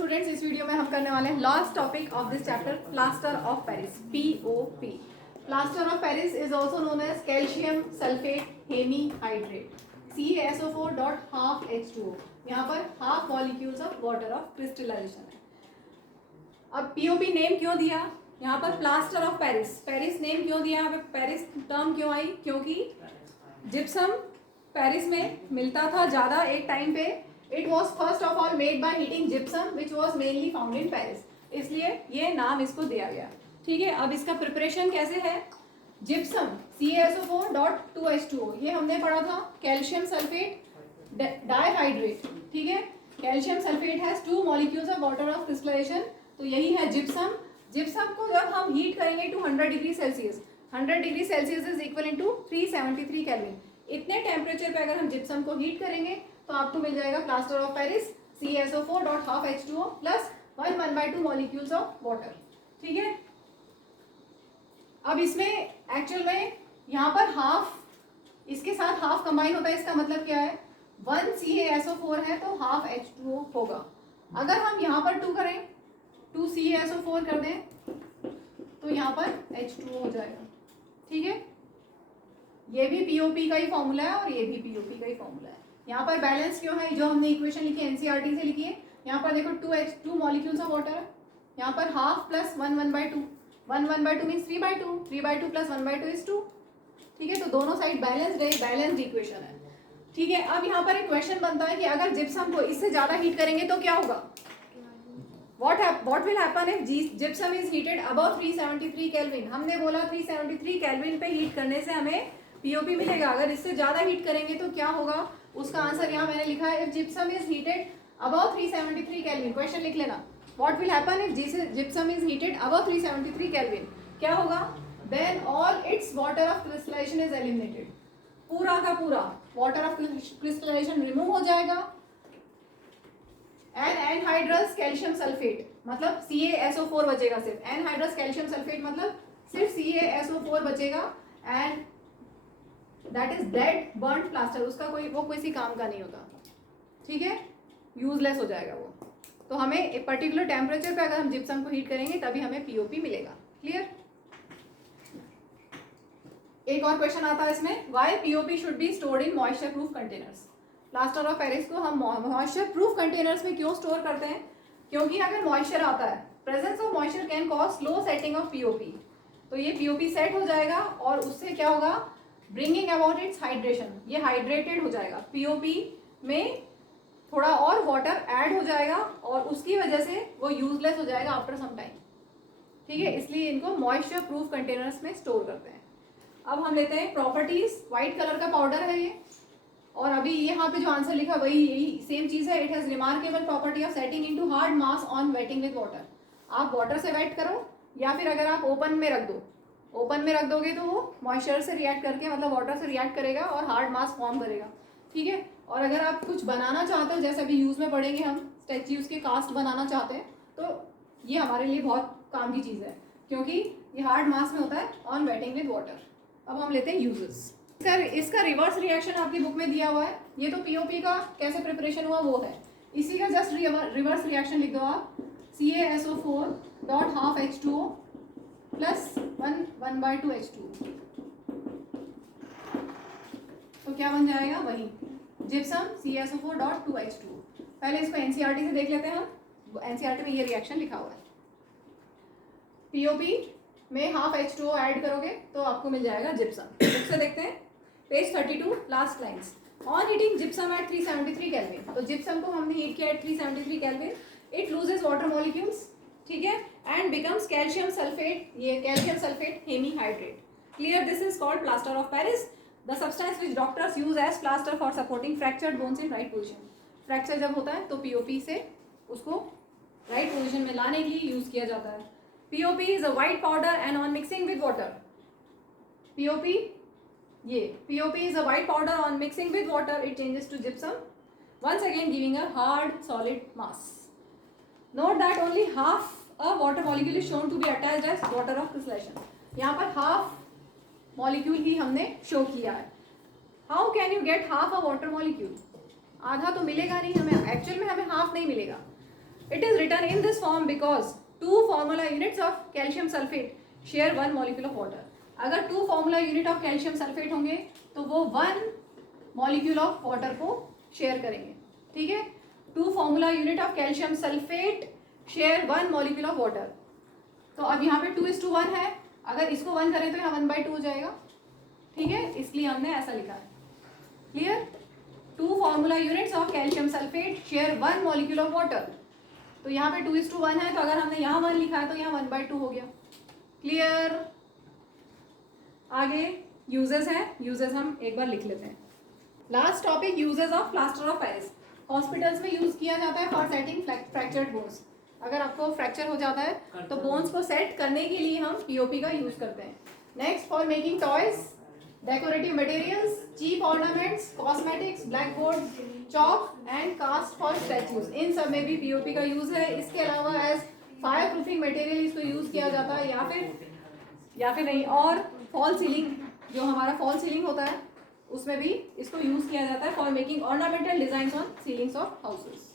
Students, इस video में हम करने वाले हैं last topic of this chapter, plaster of Paris, POP। Plaster of Paris is also known as calcium sulphate hemihydrate, CaSO4 dot half H2O। यहाँ पर half molecules of water of crystallisation है। अब POP नेम क्यों दिया यहाँ पर? Plaster of Paris, Paris name क्यों दिया यहाँ पे? पेरिस टर्म क्यों आई? क्योंकि जिप्सम पेरिस में मिलता था ज़्यादा एक टाइम पे। It was first of all made by heating gypsum, which was mainly found in Paris, इसलिए ये नाम इसको दिया गया। ठीक है, अब इसका प्रिपरेशन कैसे है? जिप्सम CaSO4 डॉट 2H2O, ये हमने पढ़ा था कैल्शियम सल्फेट डाइहाइड्रेट। ठीक है, calcium sulphate has 2 molecules of water of crystallisation, तो यही है जिप्सम। जिप्सम को जब हम हीट करेंगे to 100 degree Celsius, 100 degree Celsius is equal to 373 kelvin, इतने टेम्परेचर पे अगर हम जिप्सम को हीट करेंगे तो आपको मिल जाएगा plaster of Paris CaSO4 dot half H2O plus 1/2 molecules of water. ठीक है, अब इसमें एक्चुअल में यहाँ पर हाफ, इसके साथ हाफ कंबाइन होता है, इसका मतलब क्या है? 1 CaSO4 है तो हाफ H2O होगा। अगर हम यहाँ पर 2 करें, 2 CaSO4 कर दें तो यहाँ पर H2O हो जाएगा। ठीक है, ये भी POP का ही फॉर्मूला है और ये भी POP का ही फॉर्मूला है। यहाँ पर बैलेंस क्यों है? जो हमने इक्वेशन लिखी है NCERT से लिखी है, यहाँ पर देखो 2 मॉलिक्यूल्स ऑफ वाटर है, यहाँ पर half plus 1/2, 1/2 means 3/2, 3/2 plus 1/2 is 2। ठीक है, तो दोनों साइड बैलेंस्ड है, बैलेंस्ड इक्वेशन है। ठीक है, अब यहाँ पर एक क्वेश्चन बनता है कि अगर जिप्सम को इससे ज़्यादा हीट करेंगे तो क्या होगा? What will happen if gypsum is heated above 373 kelvin? हमने बोला 373 केल्विन पे हीट करने से हमें POP मिलेगा। अगर इससे ज़्यादा हीट करेंगे तो क्या होगा? उसका आंसर यहाँ मैंने लिखा है, if gypsum is heated above 373 kelvin, question लिख लेना, what will happen if gypsum is heated above 373 kelvin? क्या होगा? Then all its water of crystallisation is eliminated, पूरा का पूरा वाटर ऑफ क्रिस्टलाइजेशन रिमूव हो जाएगा। एन एनहाइड्रस कैल्शियम सल्फेट मतलब CaSO4 बचेगा, सिर्फ एनहाइड्रस कैल्शियम सल्फेट मतलब सिर्फ CaSO4 बचेगा, and that is dead burned plaster, उसका वो किसी काम का नहीं होता। ठीक है, यूजलेस हो जाएगा वो। तो हमें एक पर्टिकुलर टेम्परेचर पे अगर हम जिप्सम को हीट करेंगे तभी हमें POP मिलेगा। क्लियर? एक और क्वेश्चन आता है इसमें, why POP should be stored in moisture proof containers? Plaster of Paris को हम मॉइस्चर प्रूफ कंटेनर्स में क्यों स्टोर करते हैं? क्योंकि अगर मॉइस्चर आता है, presence of moisture can cause slow setting of POP, तो ये POP सेट हो जाएगा और उससे क्या होगा? ब्रिंगिंग अबाउट इट्स हाइड्रेशन, ये हाइड्रेटेड हो जाएगा, POP में थोड़ा और वाटर ऐड हो जाएगा और उसकी वजह से वो यूजलेस हो जाएगा आफ्टर सम टाइम। ठीक है, इसलिए इनको मॉइस्चर प्रूफ कंटेनर्स में स्टोर करते हैं। अब हम लेते हैं प्रॉपर्टीज। व्हाइट कलर का पाउडर है ये, और अभी यहाँ पे जो आंसर लिखा वही यही सेम चीज है। It has remarkable property of setting into hard mass on waiting with water. आप वाटर से वेट करो या फिर अगर आप ओपन में रख दो, ओपन में रख दोगे तो वो मॉइस्चर से रिएक्ट करके मतलब वाटर से रिएक्ट करेगा और हार्ड मास फॉर्म करेगा। ठीक है, और अगर आप कुछ बनाना चाहते हो, जैसे अभी यूज में पढ़ेंगे हम, स्टैच्यूज के कास्ट बनाना चाहते हैं, तो ये हमारे लिए बहुत काम की चीज़ है क्योंकि ये हार्ड मास में होता है ऑन वेटिंग विद वाटर। अब हम लेते हैं यूजेस। इसका रिवर्स रिएक्शन आपकी बुक में दिया हुआ है। ये तो POP का कैसे प्रिपरेशन हुआ वो है, इसी का जस्ट रिवर्स रिएक्शन लिख दो आप, CaSO4 dot half H2O plus 1/2 H2O, तो क्या बन जाएगा? वही जिप्सम CaSO4 डॉट 2 H2O। पहले इसको NCERT से देख लेते हैं हम, NCERT में ये रिएक्शन लिखा हुआ है। POP में हाफ H2O ऐड करोगे तो आपको मिल जाएगा जिप्सम। बुक से देखते हैं, page 32 last lines. On heating gypsum at 373 kelvin, तो जिप्सम को हमने हीट किया at 373 kelvin, it loses water molecules, ठीक है, एंड बिकम्स कैल्शियम सल्फेट, ये calcium sulphate hemihydrate. Clear? This is called plaster of Paris, the substance which doctors use as plaster for supporting fractured bones in right position. Fracture जब होता है तो POP से उसको right position में लाने के लिए यूज किया जाता है। POP is a white powder and on mixing with water, POP is a white powder on mixing with water it changes to gypsum, once again giving a hard solid mass. Note that only half a water molecule is shown to be attached as water of crystallization. यहाँ पर half molecule ही हमने show किया है। How can you get half a water molecule? आधा तो मिलेगा नहीं हमें, एक्चुअल में हमें हाफ नहीं मिलेगा। It is written in this form because two formula units of calcium sulfate share one molecule of water. अगर two formula unit of calcium sulfate होंगे तो वो one molecule of water को share करेंगे, ठीक है. Two formula unit of calcium sulfate share one molecule of water. तो अब यहाँ पे 2:1 है, अगर इसको 1 करें तो यहाँ 1/2 हो जाएगा, ठीक है. इसलिए हमने ऐसा लिखा है. Clear. Two formula units of calcium sulphate share one molecule of water. तो यहाँ पे 2:1 है, तो अगर हमने यहाँ 1 लिखा है तो यहाँ 1/2 हो गया. क्लियर. आगे यूजेस हैं, यूजेस हम एक बार लिख लेते हैं. Last topic, uses of plaster of Paris. Hospitals में यूज किया जाता है फॉर सेटिंग फ्रैक्चर्ड बोन्स. अगर आपको फ्रैक्चर हो जाता है तो बोन्स को सेट करने के लिए हम पीओपी का यूज करते हैं. Next, for making toys, decorative materials, cheap ornaments, cosmetics, blackboard, chalk and cast for statues. इन सब में भी पीओपी का यूज है. इसके अलावा एज फायर प्रूफिंग मटेरियल इसको यूज किया जाता है, या फिर नहीं. और फॉल सीलिंग, जो हमारा फॉल सीलिंग होता है उसमें भी इसको यूज किया जाता है for making ornamental design on ceilings of houses.